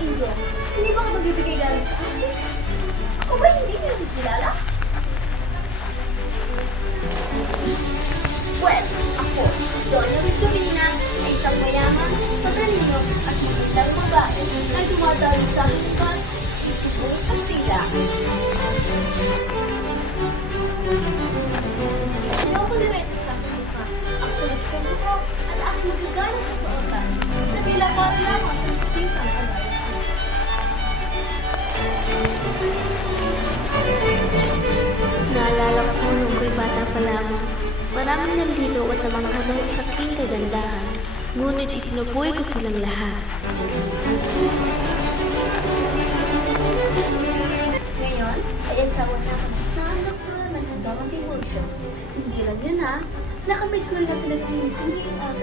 inyo. Hindi ba ka magbibigay galing sa akin? Ako ba hindi niyo kilala? Well, ako, Donna Victorina, ay isang mayaman, matalino, at magandang babae na dumadalo sa hanggang isipong Kastila. Ayaw ko nireta sa aking mukha. Ang kulit kong mukha at aking magagalang kasuotan na tila para lamang sa mispisang kabayan. Naalala ko nung ko'y bata pa lamang. Maraming naliligaw at namanghangal sa aking kagandahan. Ngunit itinubuhay ko silang lahat. Ngayon, ay asawa na ako ng isang doktor na si Donna Tiburcio. Hindi lang yun ha, nakamit ko rin na pinag-iinit at